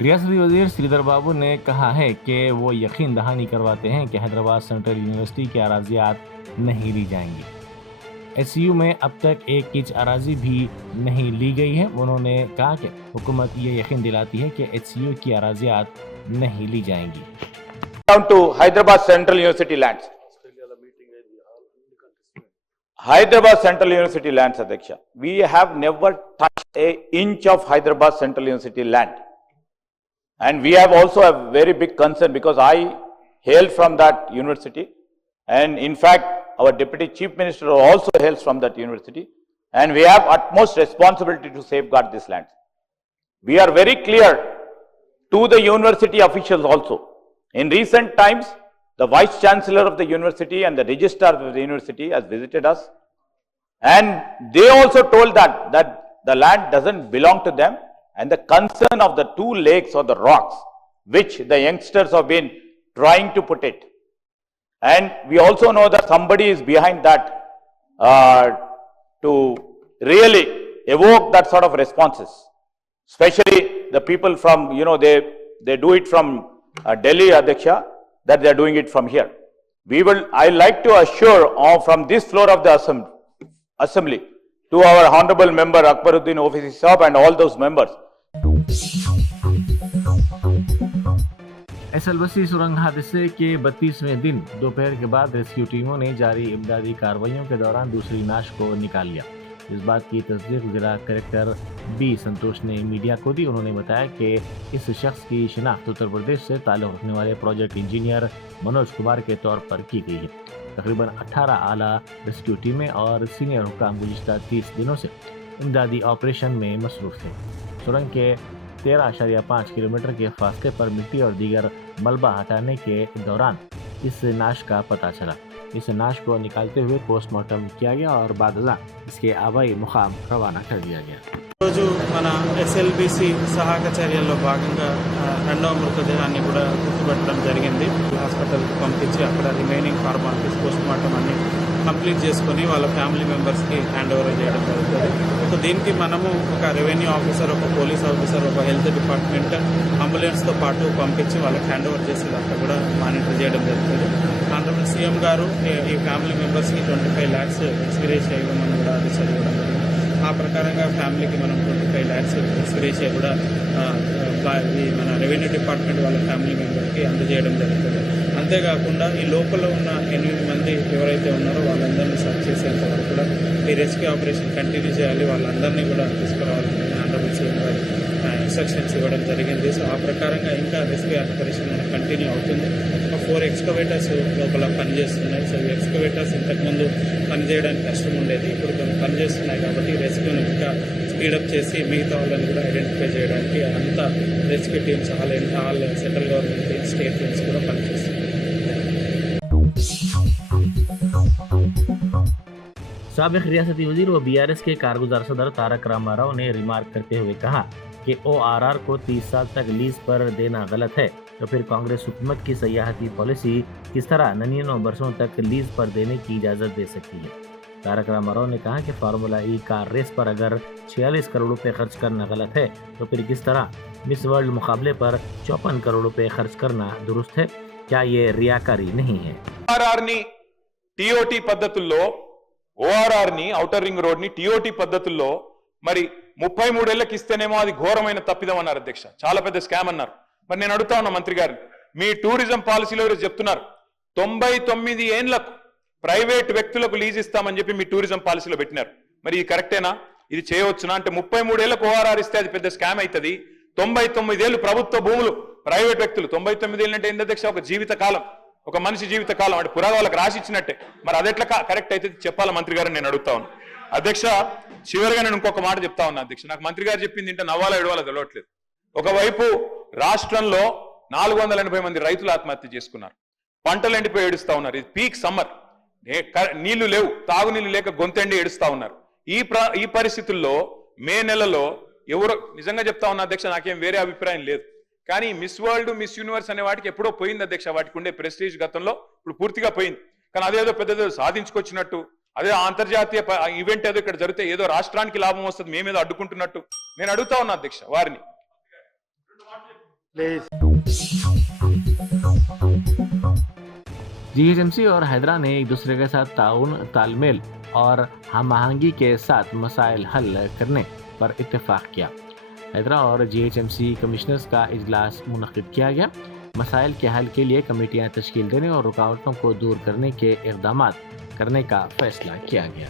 रियासती वजीर श्रीधर बाबू ने कहा है कि वो यकीन दहानी करवाते हैं कि हैदराबाद सेंट्रल यूनिवर्सिटी की अराजियात नहीं ली जाएंगी। एचसीयू में अब तक एक इंच अराजी भी नहीं ली गई है। उन्होंने कहा कि हुकूमत ये यकीन दिलाती है कि एचसीयू की अराजियात नहीं ली जाएंगी। Down to Hyderabad Central University lands. Hyderabad Central University lands, Adhyaksha. We have never touched an inch of Hyderabad Central University land. And we have also a very big concern because I hail from that university. And in fact, our Deputy Chief Minister also hails from that university. And we have utmost responsibility to safeguard this land. We are very clear to the university officials also. In recent times, the Vice Chancellor of the university and the Registrar of the university has visited us. And they also told that the land doesn't belong to them. And the concern of the two lakes or the rocks, which the youngsters have been trying to put it. And we also know that somebody is behind that to really evoke that sort of responses. Especially the people from, they do it from Delhi, Adhyaksha, that they are doing it from here. I like to assure from this floor of the assembly to our honorable member Akbaruddin Owaisi Sahab and all those members. एसएल बस्ती सुरंग हादसे के 32वें दिन दोपहर के बाद rescue टीमों ने जारी इमदादी कार्रवाइयों के दौरान दूसरी नाश को निकाल लिया। इस बात की तस्दीक जिला कलेक्टर बी संतोष ने मीडिया को दी। उन्होंने बताया कि इस शख्स की शिनाख्त उत्तर प्रदेश से ताल्लुक़ रखने वाले प्रोजेक्ट इंजीनियर मनोज कुमार के तौर पर की गई है। तकरीबन 18 आला रेस्क्यू टीमें और सीनियर हुकाम गुज़िश्ता 30 दिनों से इमदादी ऑपरेशन में मसरूफ़ थे। सुरंग के 13.5 किलोमीटर के फासले पर मिट्टी और दीगर मलबा हटाने के दौरान इस नाश का पता चला। इस नाश को निकालते हुए पोस्टमार्टम किया गया और बाद इसके आबाई मुकाम रवाना कर दिया गया। రోజు మన ఎస్ఎల్బిసి సహాయక చర్యల్లో భాగంగా రెండవ మృతదేహాన్ని కూడా గుర్తుపట్టడం జరిగింది। హాస్పిటల్కి పంపించి అక్కడ రిమైనింగ్ ఫార్మాలిటీస్ పోస్ట్మార్టం అన్ని కంప్లీట్ చేసుకొని వాళ్ళ ఫ్యామిలీ మెంబర్స్కి హ్యాండ్ ఓవర్ చేయడం జరుగుతుంది। సో దీనికి మనము ఒక రెవెన్యూ ఆఫీసర్, ఒక పోలీస్ ఆఫీసర్, ఒక హెల్త్ డిపార్ట్మెంట్, అంబులెన్స్తో పాటు పంపించి వాళ్ళకి హ్యాండ్ ఓవర్ చేసేదాకా కూడా మానిటర్ చేయడం జరుగుతుంది। ఆనరబుల్ సీఎం గారు ఈ ఫ్యామిలీ మెంబర్స్కి 25 lakhs ఎక్స్గ్రేష్ చేయమని కూడా ఆదేశాలు ఇవ్వడం జరిగింది। ఆ ప్రకారంగా ఫ్యామిలీకి మనం 25 lakhs ఎక్స్గ్రేష్ కూడా మన రెవెన్యూ డిపార్ట్మెంట్ వాళ్ళ ఫ్యామిలీ మెంబర్కి అందజేయడం జరుగుతుంది। అంతేకాకుండా ఈ లోపల ఉన్న 8 మంది ఎవరైతే ఉన్నారో వాళ్ళందరినీ సర్చ్ చేసేంత వరకు కూడా ఈ రెస్క్యూ ఆపరేషన్ కంటిన్యూ చేయాలి, వాళ్ళందరినీ కూడా తీసుకురావాలని ఆనరబుల్ సీఎం గారు ఇన్స్ట్రక్షన్స్ ఇవ్వడం జరిగింది। సో ఆ ప్రకారంగా ఇంకా రెస్క్యూ ఆపరేషన్ మనకు కంటిన్యూ అవుతుంది। 4 ఎక్స్కవేటర్స్ లోపల పనిచేస్తున్నాయి। సో ఈ ఎక్స్కవేటర్స్ ఇంతకుముందు పనిచేయడానికి కష్టం ఉండేది, ఇప్పుడు కొన్ని పనిచేస్తున్నాయి కాబట్టి రెస్క్యూని ఇంకా స్పీడప్ చేసి మిగతా వాళ్ళని కూడా ఐడెంటిఫై చేయడానికి అంతా rescue teams all central government teams, state teams కూడా పనిచేస్తున్నాయి। साबिक रियासती वजीर व बीआरएस के कारगुजार सदर तारक रामाराव ने रिमार्क करते हुए कहा कि ओआरआर को 30 साल तक लीज पर देना गलत है, तो फिर कांग्रेस हुकूमत की सयाहती पॉलिसी किस तरह 99 वर्षों तक लीज पर देने की इजाज़त दे सकती है। तारक रामाराव ने कहा कि फार्मूला ई कार रेस पर अगर 46 करोड़ रुपए खर्च करना गलत है, तो फिर किस तरह मिस वर्ल्ड मुकाबले पर 54 करोड़ रुपए खर्च करना दुरुस्त है? क्या ये रियाकारी नहीं है? टीओटी పద్ధతుల్లో ఓఆర్ఆర్ ని ఔటర్ రింగ్ రోడ్ ని టీఓటీ పద్ధతుల్లో మరి 33 ఏళ్లకు ఇస్తేనేమో అది ఘోరమైన తప్పిదం అన్నారు అధ్యక్ష, చాలా పెద్ద స్కామ్ అన్నారు। మరి నేను అడుగుతా ఉన్నా మంత్రి గారిని, మీ టూరిజం పాలసీలో చెప్తున్నారు 99 ఏళ్లకు ప్రైవేట్ వ్యక్తులకు లీజ్ ఇస్తామని చెప్పి మీ టూరిజం పాలసీలో పెట్టినారు। మరి ఇది కరెక్టేనా? ఇది చేయవచ్చునా? అంటే 33 ఏళ్లకు ఓఆర్ఆర్ ఇస్తే అది పెద్ద స్కామ్ అవుతుంది, 99 ఏళ్ళు ప్రభుత్వ భూములు ప్రైవేట్ వ్యక్తులు, 99 ఏళ్ళు అంటే ఏంటి అధ్యక్ష? ఒక జీవిత కాలం, ఒక మనిషి జీవిత కాలం, అంటే పురాగా వాళ్ళకి రాసి ఇచ్చినట్టే। మరి అదెట్లా కరెక్ట్ అయితే చెప్పాలా మంత్రి గారు నేను అడుగుతా ఉన్నా అధ్యక్ష। చివరిగా నేను ఇంకొక మాట చెప్తా ఉన్నా అధ్యక్ష, నాకు మంత్రి గారు చెప్పింది ఇంటే నవ్వాలా ఏడవాలా తెలియట్లేదు। ఒకవైపు రాష్ట్రంలో 480 మంది రైతులు ఆత్మహత్య చేసుకున్నారు, పంటలు ఎండిపోయి ఏడుస్తా ఉన్నారు, ఇది పీక్ సమ్మర్, నీళ్లు లేవు, తాగునీళ్లు లేక గొంతెండి ఏడుస్తా ఉన్నారు। ఈ పరిస్థితుల్లో మే నెలలో ఎవరో, నిజంగా చెప్తా ఉన్నా అధ్యక్ష, నాకేం వేరే అభిప్రాయం లేదు, కానీ మిస్ వరల్డ్, మిస్ యూనివర్స్ అనే వాటికి ఎప్పుడో పోయింది అధ్యక్ష, వాటికి ఉండే ప్రెస్టీజ్ గతంలో ఇప్పుడు పూర్తిగా పోయింది। కానీ అదేదో పెద్దదో సాధించుకొచ్చినట్టు, అదే అంతర్జాతీయ ఈవెంట్ ఏదో ఇక్కడ జరిగితే ఏదో రాష్ట్రానికి లాభం వస్తుంది, మేమేదో అడ్డుకుంటున్నట్టు నేను అడుగుతా ఉన్నా అధ్యక్ష వారిని। Please. जीएचएमसी और हैदरा ने एक दूसरे के साथ ताउन, तालमेल और हम आहंगी के साथ मसाइल हल करने पर इत्तेफाक किया। हैदरा और जीएचएमसी कमिश्नर्स का इजलास मुनक्किद किया गया। मसाइल के हल के लिए कमेटियां तश्कील देने और रुकावटों को दूर करने के इक़दामात करने का फैसला किया गया।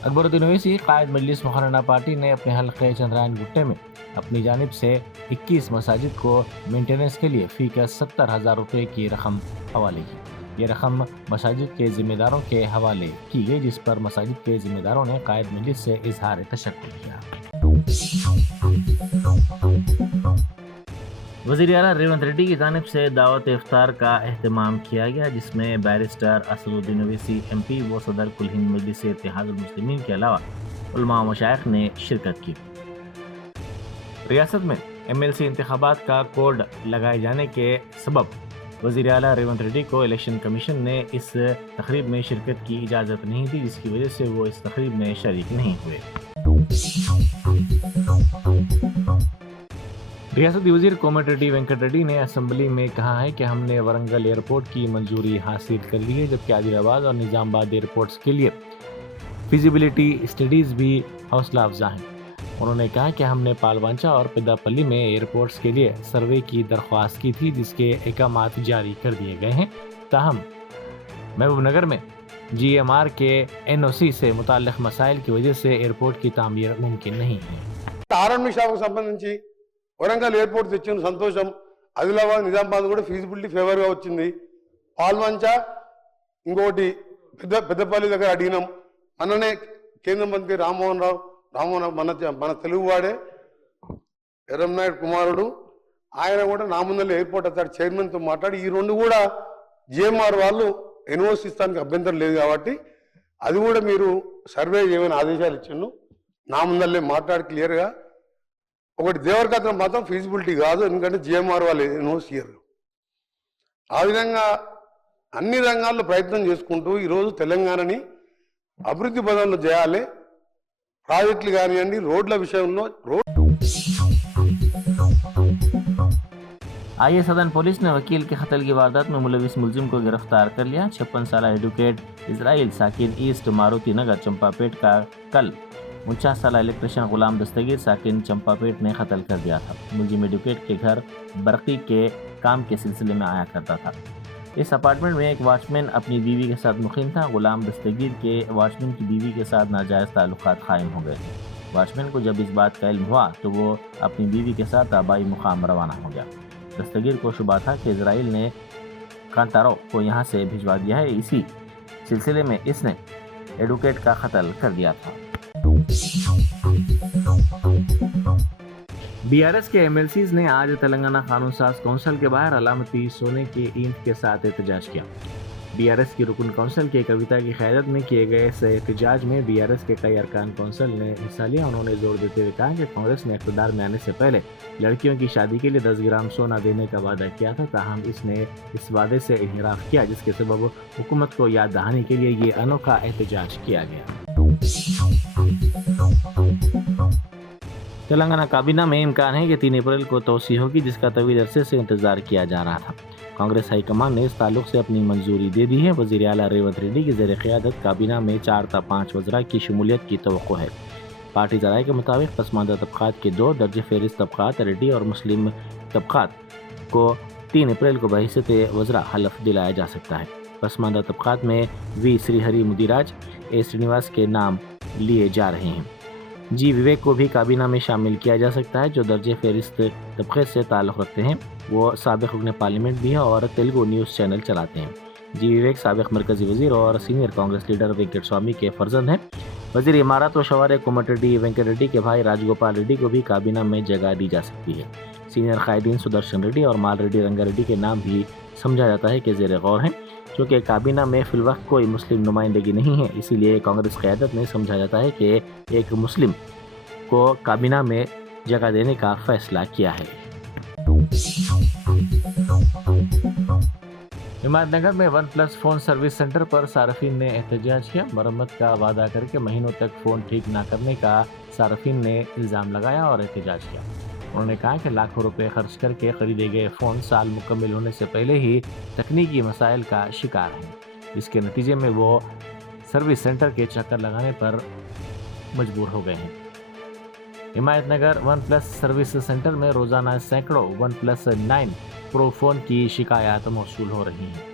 अकबरुद्दीन ओवैसी कायद मजलिस मुकर्ररा पार्टी ने अपने हल्के चंद्रायन गुट्टे में अपनी जानिब से 21 मसाजिद को मेंटेनेंस के लिए फी का 70,000 रुपये की रकम हवाले की। ये रकम मसाजिद के ज़िम्मेदारों के हवाले की गई, जिस पर मसाजिद के ज़िम्मेदारों ने कायद मजलिस से इजहार तशक्कुर किया। वज़ीर आला रेवंत रेड्डी की जानिब से दावत इफ्तार का एहतमाम किया गया, जिसमें बैरिस्टर असदुद्दीन ओवैसी MP व सदर कुल हिंद मजलिस इत्तेहादुल मुस्लिमीन के अलावा उलमा व मशाइख ने शिरकत की। रियासत में MLC इंतखाबात का कोड लगाए जाने के सबब वज़ीर आला रेवंत रेड्डी को इलेक्शन कमीशन ने इस तकरीब में शिरकत की इजाज़त नहीं दी, जिसकी वजह से वो इस तकरीब में शरीक नहीं हुए। रियासती वज़ीर कोमटिरेड्डी वेंकट रेड्डी ने असम्बली में कहा है कि हमने वरंगल एयरपोर्ट की मंजूरी हासिल कर ली है, जबकि आदिलाबाद और निज़ामाबाद एयरपोर्ट्स के लिए फिजिबिलिटी स्टडीज़ भी हौसला अफजा हैं। उन्होंने कहा कि हमने पालवांचा और पेदापल्ली में एयरपोर्ट्स के लिए सर्वे की दरख्वास्त की थी, जिसके अहकामात जारी कर दिए गए हैं। ताहम महबूबनगर में GMR के NOC से मुताल्लिक़ मसाइल की वजह से एयरपोर्ट की तामीर मुमकिन नहीं है। ఆర్ఎండ్బి షాపుకు సంబంధించి వరంగల్ ఎయిర్పోర్ట్ తెచ్చిన సంతోషం, ఆదిలాబాద్ నిజామాబాద్ కూడా ఫీజిబిలిటీ ఫేవర్గా వచ్చింది. పాల్వంచ ఇంకోటి పెద్దపల్లి దగ్గర అడిగినాం. మననే కేంద్ర మంత్రి రామ్మోహన్ మన తెలుగువాడే ఎర్రంనాయుడు కుమారుడు, ఆయన కూడా నా ముందర ఎయిర్పోర్ట్ అథారిటీ చైర్మన్తో మాట్లాడి ఈ రెండు కూడా GMR వాళ్ళు NOC ఇస్తానికి అభ్యంతరం లేదు కాబట్టి అది కూడా మీరు సర్వే చేయమని ఆదేశాలు ఇచ్చిండు. నా ముందరలే మాట్లాడి క్లియర్గా ఒకటి దేవరకథనం మాత్రం ఫీజిబిలిటీ కాదు, ఎందుకంటే GMR వాళ్ళు NOC ఇయ్యరు. ఆ విధంగా అన్ని రంగాల్లో ప్రయత్నం చేసుకుంటూ ఈరోజు తెలంగాణని అభివృద్ధి పదంలో చేయాలి. ప్రాజెక్టులు కానివ్వండి, రోడ్ల విషయంలో आईए सदन पुलिस ने वकील के कत्ल की वारदात में मुलविस मुलजिम को गिरफ्तार कर लिया। 56 साल एडवोकेट इजराइल साकिन ईस्ट मारुति नगर चंपापेट का कल 49 साल इलेक्ट्रिशियन गुलाम दस्तगीर साकिन चंपापेट ने कत्ल कर दिया था। मुलजिम एडवोकेट के घर बरकी के काम के सिलसिले में आया करता था। इस अपार्टमेंट में एक वॉचमैन अपनी बीवी के साथ मुकीम था। गुलाम दस्तगीर के वॉचमैन की बीवी के साथ नाजायज़ ताल्लुकात कायम हो गए थे। वॉचमैन को जब इस बात का इल्म हुआ तो वो अपनी बीवी के साथ आबाई मुकाम रवाना हो गया। दस्तगीर को शुबा था कि इजराइल ने कांतारो को यहाँ से भिजवा दिया है। इसी सिलसिले में इसने एडवोकेट का कत्ल कर दिया था। BRS के MLCs ने आज तेलंगाना कानून साज कौंसिल के बाहर अलामती सोने के ईंट के साथ एहतजाज किया। BRS की रुकन कौंसिल के कविता की क़यादत में किए गए इस एहतजाज में BRS के कई अरकान कौंसिल ने हिस्सा लिया। उन्होंने जोर देते हुए कहा कि कांग्रेस ने इक़्तिदार में आने से पहले लड़कियों की शादी के लिए 10 ग्राम सोना देने का वादा किया था, ताहम इसने इस वादे से इन्हिराफ किया, जिसके सबब हुकूमत को याद दहानी के लिए ये अनोखा एहतजाज किया गया। तेलंगाना काबीना में इम्कान है कि 3 अप्रैल को तोसी होगी, जिसका तवील अरसे से इंतजार किया जा रहा था। कांग्रेस हाईकमान ने इस ताल्लुक से अपनी मंजूरी दे दी है। वज़ीर आला रेवंत रेड्डी की ज़ेर क़यादत काबीना में 4 ta 5 वज़रा की शमूलियत की तवक्को है। पार्टी ज़राए के मुताबिक पसमानदा तबक़ात के 2 दर्ज फ़हरिस्त तबक़ात रेड्डी और मुस्लिम तबक़ात को 3 अप्रैल को बहैसियत वज़रा हलफ दिलाया जा सकता है। पसमानदा तबक़ात में V श्रीहरि मुदिराज, A श्रीनिवास के नाम लिए जा रहे हैं। G विवेक को भी काबीना में शामिल किया जा सकता है, जो दर्ज फ़हरिस्त तबक़े से ताल्लुक़ रखते हैं। वो साबिक़ रुकन पार्लियामेंट भी है और तेलुगु न्यूज़ चैनल चलाते हैं। G विवेक साबिक़ मरकज़ी वज़ीर और सीनियर कांग्रेस लीडर वेंकट स्वामी के फ़र्जंद हैं। वज़ीर इमारत व शवारे कोमटिरेड्डी वेंकट रेड्डी के भाई राजगोपाल रेड्डी को भी काबीना में जगह दी जा सकती है। सीनियर कायदीन सुदर्शन रेड्डी और माल रेड्डी रंगा रेड्डी के नाम भी समझा जाता है कि ज़ेर गौर हैं। चूँकि काबीना में फ़िलवक्त कोई मुस्लिम नुमाइंदगी नहीं है, इसीलिए कांग्रेस क़यादत ने समझा जाता है कि एक मुस्लिम को काबीना में जगह देने का फ़ैसला किया है। हिमायतनगर में one plus phone service centre पर सार्फिन ने एहतजाज किया। मरम्मत का वादा करके महीनों तक फोन ठीक न करने का सार्फिन ने इल्ज़ाम लगाया और एहतजाज किया। उन्होंने कहा कि लाखों रुपए खर्च करके खरीदे गए फ़ोन साल मुकम्मल होने से पहले ही तकनीकी मसाइल का शिकार हैं। इसके नतीजे में वो सर्विस सेंटर के चक्कर लगाने पर मजबूर हो गए हैं। Himayatnagar one plus service centre में रोज़ाना सैकड़ों वन प्लस 9 प्रो फोन की शिकायत मौसूल हो रही हैं।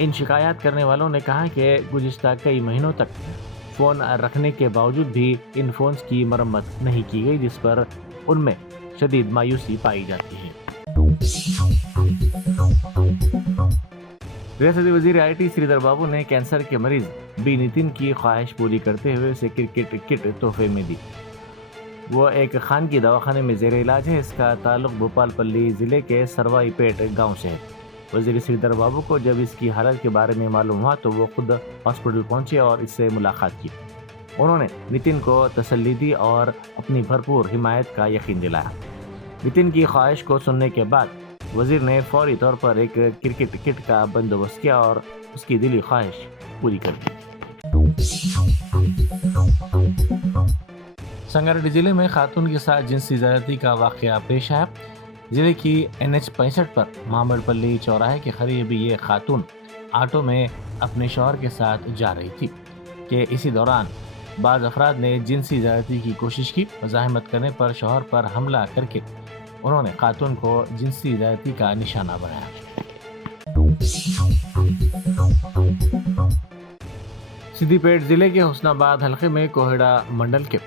इन शिकायत करने वालों ने कहा कि गुज़िश्ता कई महीनों तक फ़ोन रखने के बावजूद भी इन फ़ोन्स की मरम्मत नहीं की गई, जिस पर उनमें शदीद मायूसी पाई जाती है। रियासती वज़ीर IT श्रीधर बाबू ने कैंसर के मरीज बी नितिन की ख्वाहिश पूरी करते हुए उसे क्रिकेट किट तोहफे में दी। वो एक खानगी दवाखाने में ज़ेर इलाज है। इसका ताल्लुक भोपालपल्ली ज़िले के सरवाईपेट गांव से है। वज़ीर श्रीधर बाबू को जब इसकी हालत के बारे में मालूम हुआ तो वो खुद हॉस्पिटल पहुंचे और इससे मुलाकात की। उन्होंने नितिन को तसल्ली दी और अपनी भरपूर हिमायत का यकीन दिलाया। नितिन की ख्वाहिश को सुनने के बाद वज़ीर ने फौरी तौर पर एक क्रिकेट किट का बंदोबस्त किया और उसकी दिली ख्वाहिश पूरी कर दी। संगारेड्डी जिले में खातून के साथ जिनसी ज़्यादती का वाक़या पेश आया। जिले की NH 65 पर मामड़पल्ली चौराहे के करीब ये खातून ऑटो में अपने शौहर के साथ जा रही थी कि इसी दौरान बाज़ अफराद ने जिनसी ज़्यादती की कोशिश की। मज़ाहमत करने पर शौहर पर हमला करके उन्होंने खातून को जिनसी ज़्यादती का निशाना बनाया। सिद्दीपेट जिले के हुस्नाबाद हल्के में कोहड़ा मंडल के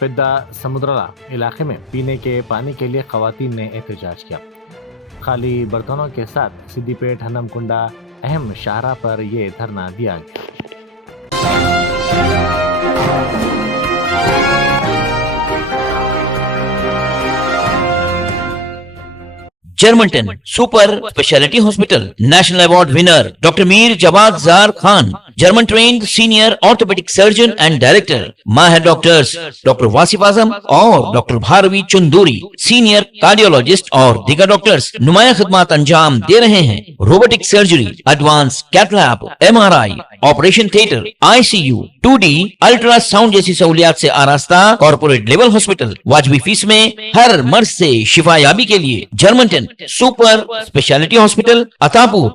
पिद्दा समुद्रला इलाके में पीने के पानी के लिए खवातीन ने एहतजाज किया। खाली बर्तनों के साथ सिद्दीपेट हनमकुंडा अहम शाहरा पर यह धरना दिया गया। जर्मनटन super speciality hospital national award winner doctor Mir Jawad Zar Khan, German trained senior orthopaedic surgeon and director, माहिर डॉक्टर्स डॉक्टर वासिफ आजम और डॉक्टर भारवी चंदूरी, सीनियर कार्डियोलॉजिस्ट और दीगर डॉक्टर्स नुमाया खिदमत अंजाम दे रहे हैं। Robotic surgery, advance cath lab, MRI, operation theatre, ICU, 2D ultrasound जैसी सहूलियात से आरास्ता कॉर्पोरेट लेवल हॉस्पिटल। वाजबी फीस में हर मर्ज से शिफायाबी के लिए Germanton super speciality hospital, Attapur.